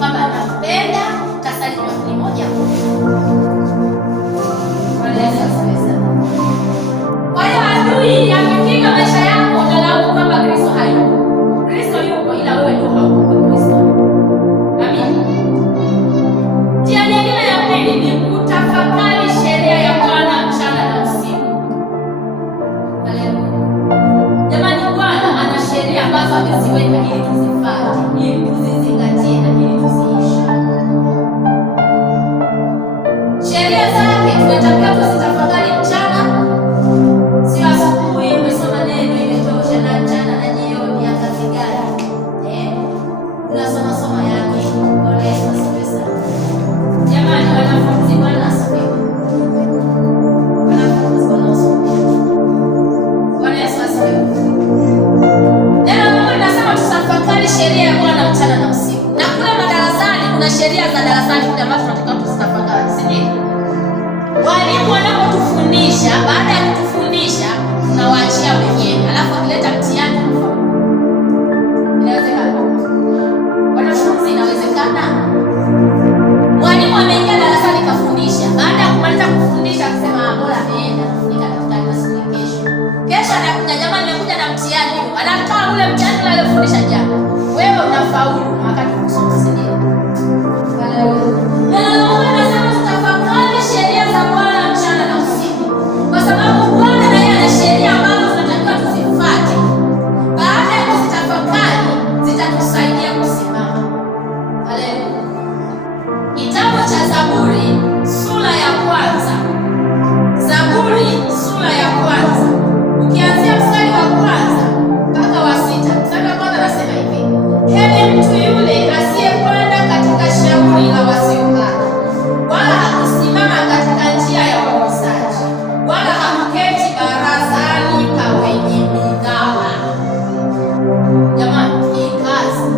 kwamba anampenda, tasalimiwa ni moja. Kwa hiyo adui akifika maisha yako utalaumu kwamba Kristo hayupo. Kristo yupo, ila wewe ndio haupo kwa Kristo. Amen. Njia nyingine ya pili ni kutafakari sheria ya Bwana mchana na usiku. Haleluya. Jamani, Bwana ana sheria ambazo ameziweka ili tuzifuate, ili tuzizingatie na ili tuziishi. Sheria zake tunatakiwa tuzitafakari mchana, sio asubuhi umesoma neno imetosha, na mchana na jioni ya kazi gani? Unasoma soma yake. Bwana Yesu asifiwe. Jamani, wanafunzi, Bwana asifiwe. Wanafunzi wanaosoma. Bwana Yesu asifiwe. Neno la Mungu linasema tutafakari sheria ya Bwana mchana na usiku. Na kule madarasani kuna sheria za darasani kule ambazo tunataka tuzitafakari, si ndio? Walimu wanapotufundisha, baada ya kutufundisha tunawaachia wenyewe, alafu wakileta mtihani inawezekana? Wanafunzi, inawezekana? Mwalimu ameingia darasani kafundisha, baada ya kumaliza kufundisha akisema bora ameenda kuandika daftari na siku kesho. Kesho anakuja, jamani, nimekuja na mtihani huu. Anakaa ule mtihani ule aliyofundisha jana. Wewe unafaulu wakati kusoma, si ndio? Haleluya. Kwa sababu Bwana na yeye ana sheria ambazo tunatakiwa tuzifuate. Baada ya kuzitafakari zitatusaidia kusimama. Haleluya. Kitabu cha Zaburi sura ya kwanza. Zaburi sura ya kwanza. Ukianzia mstari wa kwanza mpaka wa 6. Mstari wa kwanza anasema hivi: heri mtu yule asiyekwenda katika shauri la wasio haki, wala hakusimama katika njia ya wakosaji, wala hamketi barazani pa wenye midhawa. Jamani, hii kazi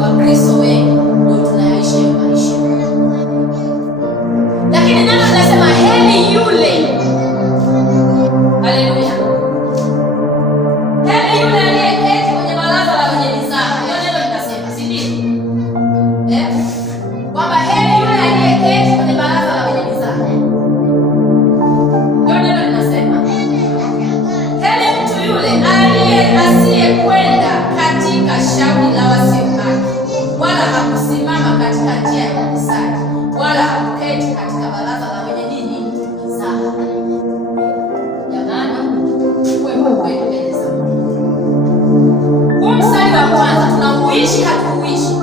Wakristo wengi ndio tunayaishi maisha. Lakini neno linasema heri yule, haleluya, heri yule aliyeketi kwenye baraza la wenye mizaha. Hiyo neno linasema, si ndio? Kwamba heri yule aliyeketi kwenye baraza la wenye mizaha. Ndio neno linasema. Heri mtu yule asiyekwenda katika shauri la wasio haki, wala hakusimama katika njia ya wakosaji, wala hakuketi katika baraza la wenye nini? Mizaha. Jamani, wewe mbele za Mungu. Huu mstari wa kwanza tunauishi hatuuishi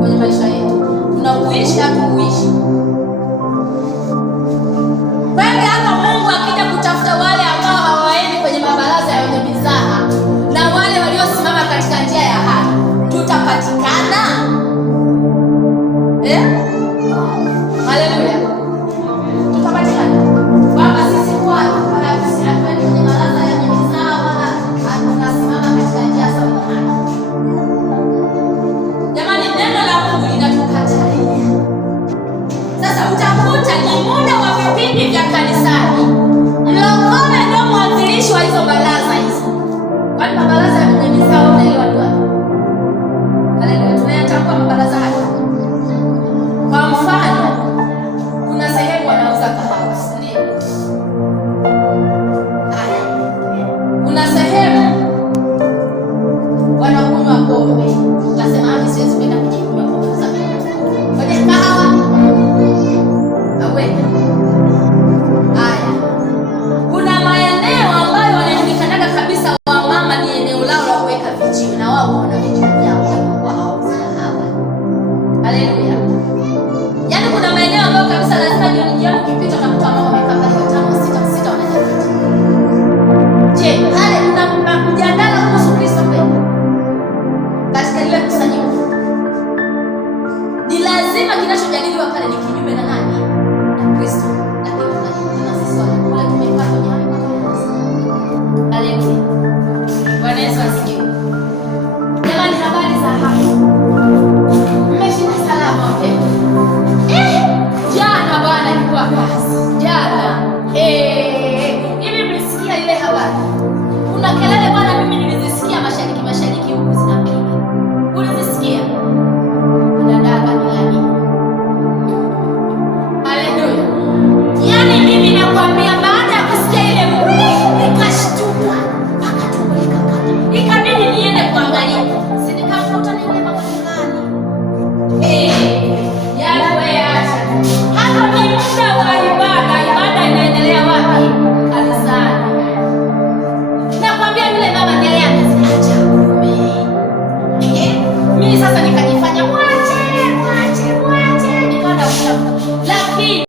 kwenye maisha yetu? Tunauishi hatuuishi? Kwani hapa Mungu akija kutafuta wale ambao hawaendi kwenye mabaraza ya wenye mizaha na wale waliosimama katika njia ya haki, tutapatikana? Haleluya. Tutapatikana? Kwamba sisi hatuendi kwenye baraza ya wenye mizaha wala hatunasimama katika njia za wenye haki. Jamani, neno la Mungu linatukatalia. Sasa utakuta ni muda wa vipindi vya kanisani, mlokole ndio mwanzilishi wa hizo baraza hizo. Kwani mabaraza ya wenye mizaha unaelewa tu? Haleluya. Tunayatambua mabaraza